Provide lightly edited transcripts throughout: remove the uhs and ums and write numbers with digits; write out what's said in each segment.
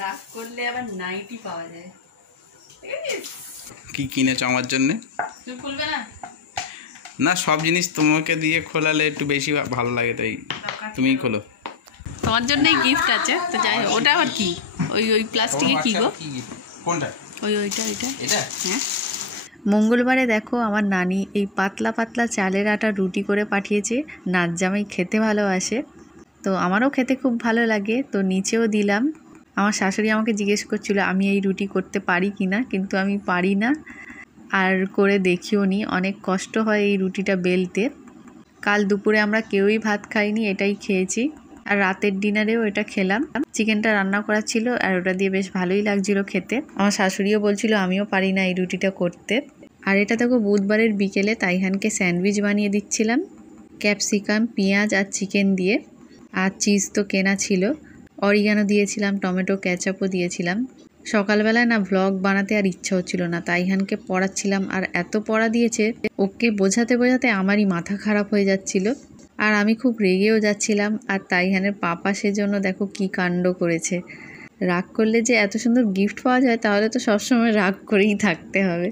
রাগ করলে আবার নাইটি পাওয়া যায়। কি কিনেছো আমার জন্য? তুই খুলবে না? না, সব জিনিস তোমাকে দিয়ে খোলালে একটু বেশি ভালো লাগে, তাই তুমিই খোলো। তোমার জন্যই গিফট আছে তো, যাই হোক। ওটা আবার কি? ওই প্লাস্টিকে কি গো? কোনটা? ওইটা এটা? হ্যাঁ। মঙ্গলবারে দেখো আমার নানি এই পাতলা পাতলা চালের আটা রুটি করে পাঠিয়েছে। নাচ জামাই খেতে ভালোবাসে, তো আমারও খেতে খুব ভালো লাগে, তো নিচেও দিলাম। আমার শাশুড়ি আমাকে জিজ্ঞেস করছিল আমি এই রুটি করতে পারি কি না, কিন্তু আমি পারি না, আর করে দেখিও নি। অনেক কষ্ট হয় এই রুটিটা বেলতে। কাল দুপুরে আমরা কেউই ভাত খাইনি, এটাই খেয়েছি। আর রাতের ডিনারেও এটা খেলাম। চিকেনটা রান্না করা ছিল আর ওটা দিয়ে বেশ ভালোই লাগছিল খেতে। আমার শাশুড়িও বলছিল আমিও পারি না এই রুটিটা করতে। আর এটা দেখো বুধবারের বিকেলে তাইহানকে স্যান্ডউইচ বানিয়ে দিচ্ছিলাম, ক্যাপসিকাম, পেঁয়াজ আর চিকেন দিয়ে। আর চিজ তো কেনা ছিল, অরিগানো দিয়েছিলাম, টমেটো কেচাপও দিয়েছিলাম। সকালবেলায় না ভ্লগ বানাতে আর ইচ্ছা হচ্ছিল না, তাইহানকে পড়াচ্ছিলাম আর এত পড়া দিয়েছে, ওকে বোঝাতে বোঝাতে আমারই মাথা খারাপ হয়ে যাচ্ছিল। আর আমি খুব রেগেও যাচ্ছিলাম। আর তাইহানের পাপা সেজন্য দেখো কি কাণ্ড করেছে। রাগ করলে যে এত সুন্দর গিফট পাওয়া যায় তাহলে তো সবসময় রাগ করেই থাকতে হবে।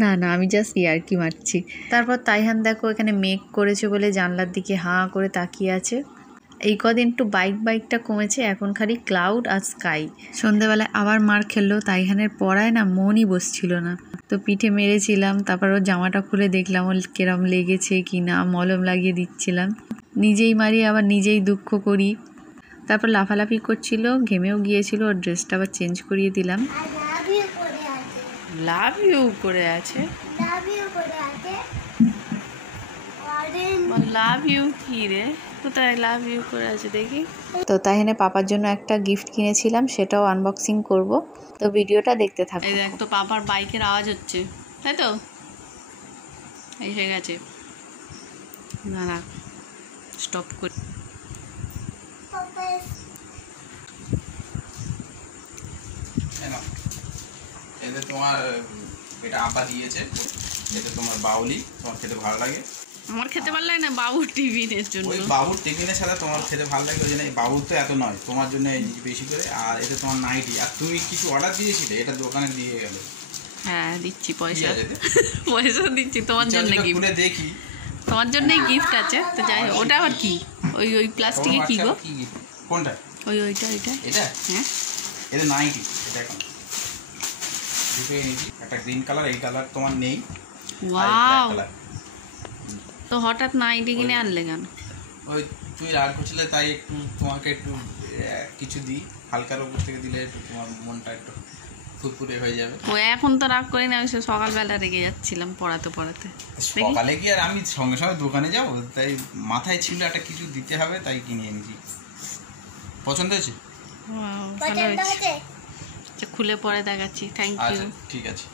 না না, আমি জাস্ট ইয়ার্কি মারছি। তারপর তাইহান দেখো এখানে মেঘ করেছে বলে জানলার দিকে হাঁ করে তাকিয়ে আছে। এই কদিন একটু বাইকটা কমেছে, এখন খালি ক্লাউড আর স্কাই। সন্ধেবেলায় আবার মার খেললো, তাইহানের পড়ায় না মনই বসছিল না, তো পিঠে মেরেছিলাম। তারপর ওর জামাটা খুলে দেখলাম ওর কেরম লেগেছে কি না, মলম লাগিয়ে দিচ্ছিলাম। নিজেই মারি আবার নিজেই দুঃখ করি। তারপর লাফালাফি করছিল, ঘেমেও গিয়েছিল, ওর ড্রেসটা আবার চেঞ্জ করিয়ে দিলাম। লাভ ইউ করে আছে। লাভ ইউ কি রে? কোথায় লাভ ইউ করে আছে দেখি তো। তাইহানে পাপার জন্য একটা গিফট কিনেছিলাম, সেটাও আনবক্সিং করব, তো ভিডিওটা দেখতে থাকো। এই দেখ তো পাপার বাইকের আওয়াজ হচ্ছে, তাই তো? এসে গেছে, না না স্টপ করি। এতে তোমার এটা আব্বা দিয়েছে, এটা তোমার বাউলি, তোমার খেতে ভালো লাগে। আমার খেতে ভালো লাগে না, বাবুর টিফিনের জন্য। ওই বাবুর টিফিনের সাথে তোমার খেতে ভালো লাগে, ওই জন্য এই বাবুর তো এত নয়, তোমার জন্য বেশি করে। আর এটা তোমার নাইটি। আর তুমি কিছু অর্ডার দিয়েছিলে, এটা দোকানে দিয়ে গেল। হ্যাঁ দিচ্ছি, পয়সা পয়সা দিচ্ছি তোমার জন্য গিফট। দেখি তোমার জন্যই গিফট আছে তো, যাই হোক। ওটা আবার কি? ওই প্লাস্টিকে কি গো? কোনটা? ওইটা এটা? হ্যাঁ, এটা নাইটি। এটা এখন দুটো এনেছি, একটা গ্রিন কালার, এই কালার তোমার নেই। ওয়াও, তো হঠাৎ নাইটি কিনে আনলে কেন? ওই তুমি রাগ করছিলে তাই একটু তোমাকে একটু কিছু দিই, হালকার উপর থেকে দিলে একটু তোমার মনটা একটু ফুরফুরে হয়ে যাবে। ও এখন তো রাগ করি না, সকালবেলা রেগে যাচ্ছিলাম পড়াতে। সকালে কি আর আমি সঙ্গে সঙ্গে দোকানে যাবো, তাই মাথায় ছিল একটা কিছু দিতে হবে, তাই কিনে এনেছি। পছন্দ হয়েছে? ভালো হয়েছে, খুলে পরে দেখাচ্ছি। Thank you. ঠিক আছে।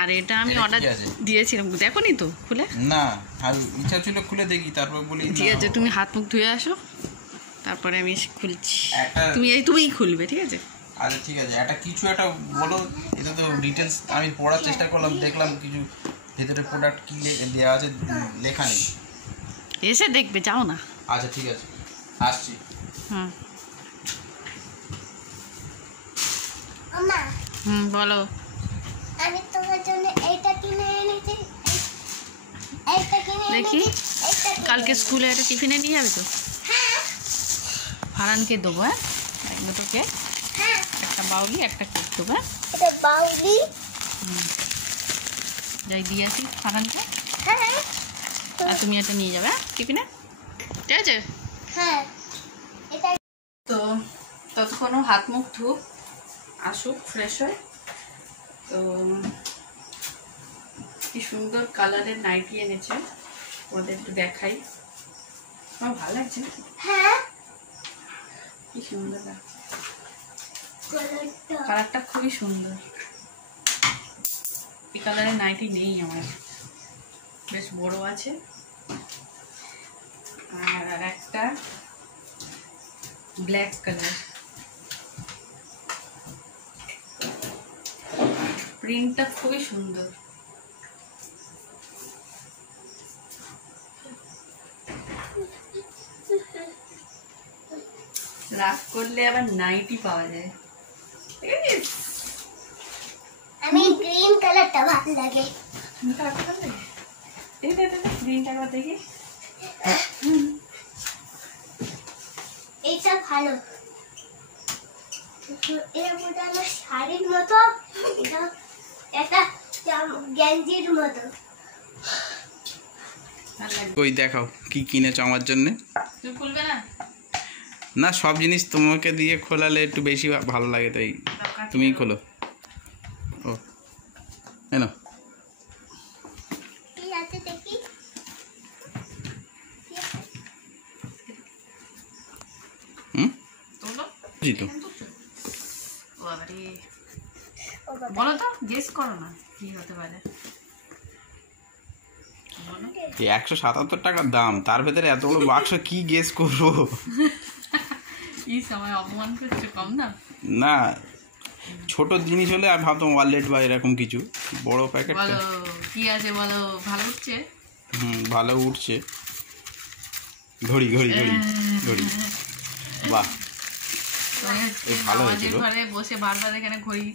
আর এটা আমি অর্ডার দিয়েছিলাম, দেখো নি তো খুলে? না, আর ইচ্ছা ছিল খুলে দেখি, তারপর বলি ঠিক আছে তুমি হাত মুখ ধুয়ে আসো, তারপরে আমি খুলছি। তুমিই খুলবে, ঠিক আছে? আচ্ছা ঠিক আছে, কিছু একটা বলো। এটা তো ডিটেলস আমি পড়ার চেষ্টা করলাম, দেখলাম কিছু ভেতরে প্রোডাক্ট কি দেওয়া আছে লেখা নেই। এসে দেখবে, যাও না। আচ্ছা ঠিক আছে, আসছি। বলো। আমি তোমার জন্য এইটা কিনে এনেছি, দেখি কালকে স্কুলে একটা টিফিনে নিয়ে যাবে তো? হ্যাঁ। ফারানকে দেবো। হ্যাঁ, এক দুটো কেক, একটা বাউলি, একটা কেক দেবো। এটা বাউলি। যাই দিয়ে আসি ফারানকে। হ্যাঁ, আর তুমি এটা নিয়ে যাবে টিফিনে, ঠিক আছে? হ্যাঁ। এটা তো ততক্ষণও হাত মুখ ধু আসুক, ফ্রেশ হয়। তো কি সুন্দর কালারের নাইটি এনেছে, ওদের একটু দেখাই। আমার ভালো লাগছে। হ্যাঁ, কি সুন্দর লাগছে, কালারটা খুবই সুন্দর। এই কালারের নাইটি নেই আমার, বেশ বড় আছে। আর একটা ব্ল্যাক কালার, প্রিন্টটা খুবই সুন্দর। রাগ করলে আবার নাইটি পাওয়া যায়। আমি গ্রিন কালারটা ভালো লাগে। এটা ভালো, এর মধ্যে আমার শাড়ির মতো, এটা একটা গেঞ্জির মতো। ওই দেখাও কি কিনেছো আমার জন্য। খুলবে না? না, সব জিনিস তোমাকে দিয়ে খোলালে একটু বেশি ভালো লাগে, তাই তুমিই খোলো। ও এনো কি আছে দেখি। জি তো বলো তো, গেস করো না কি হতে পারে। 177 টাকার দাম, তার ভেতরে এত বড় বাক্স, কি গেস করবো। এই সময় অপমান করছে, কম না? না, ছোট জিনিস হলে আর ভাবতাম ওয়ালেট বা এরকম কিছু, বড় প্যাকেট। বলো কি আছে, বলো। ভালো হচ্ছে? ভালো উঠছে। ঘড়ি ঘড়ি ঘড়ি ঘড়ি, বাহ ভালো হয়েছিল। ঘরে বসে বারবার এখানে ঘড়ি,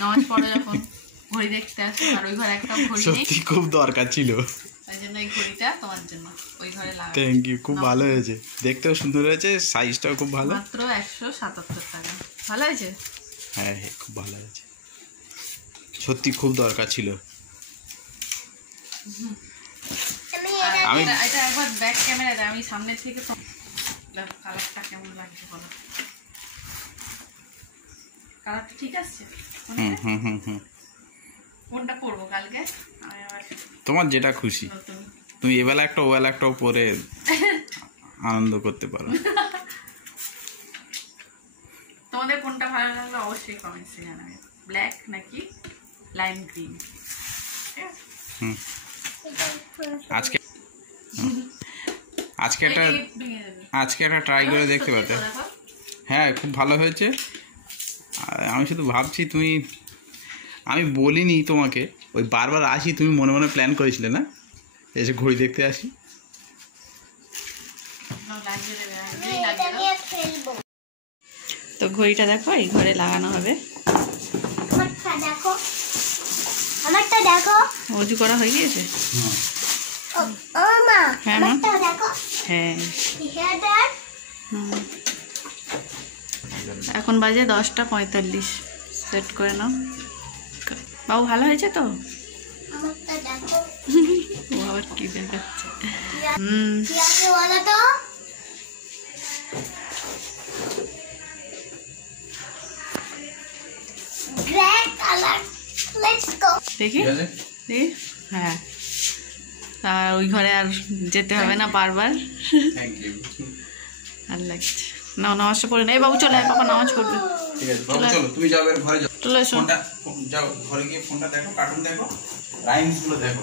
নামাজ পড়ে যখন ঘড়ি দেখতে আসে, আর ওই ঘরে একটা ঘড়ি নেই, সত্যি খুব দরকার ছিল, ওই জন্য এই ঘড়িটা তোমার জন্য ওই ঘরে লাগাই। থ্যাংক ইউ, খুব ভালো হয়েছে, দেখতেও সুন্দর হয়েছে, সাইজটাও খুব ভালো। মাত্র 177 টাকা। ভালো হয়েছে? হ্যাঁ হ্যাঁ, খুব ভালো হয়েছে, সত্যি খুব দরকার ছিল। আমি এটা একবার ব্যাক ক্যামেরা দেয়, আমি সামনে থেকে কালারটা কেমন লাগছে বলো। কালারটা ঠিক আসছে? কোনটা পরবো কালকে? আমি আবার তোমার যেটা খুশি, নতুন তুমি এবেলা একটা ওবেলা একটাও পরে আনন্দ করতে পারো। তোমাদের কোনটা ভালো লাগলো অবশ্যই কমেন্টসে জানাবে। ব্ল্যাক নাকি লাইম গ্রিন? আজকে আজকে একটা ট্রাই করে দেখতে পারতে। হ্যাঁ, খুব ভালো হয়েছে। আমি শুধু ভাবছি, আমি বলিনি তোমাকে, ওই বারবার আসি, তুমি মনে মনে প্ল্যান করেছিলে না এসে ঘড়ি দেখতে আসি। তো ঘড়িটা দেখো, এই ঘরে লাগানো হবে। আমারটা দেখো। অজু করা হয়ে গিয়েছে? ও মা, হ্যাঁ মা, আমারটা দেখো। হ্যাঁ। হুম। এখন বাজে 10:45, সেট করে নাও। বাবু ভালো হয়েছে তো? আমারটা দেখো। ও আবার কি দেখাচ্ছে? কি আছে বলো তো? Grey colour. Let's go. দেখি দেখি। হ্যাঁ, আর ওই ঘরে আর যেতে হবে না বারবার। Thank you. আর লাগছে না, নামাজটা পড়ে নেই। বাবু চলে আয়, বাবা নামাজ পড়বে। ঠিক আছে বাবু, চলো তুমি যাও, ঘরে যাও। চলে এসো। ফোনটা যাও, ঘরে গিয়ে ফোনটা দেখো, কার্টুন দেখো, রাইমস গুলো দেখো।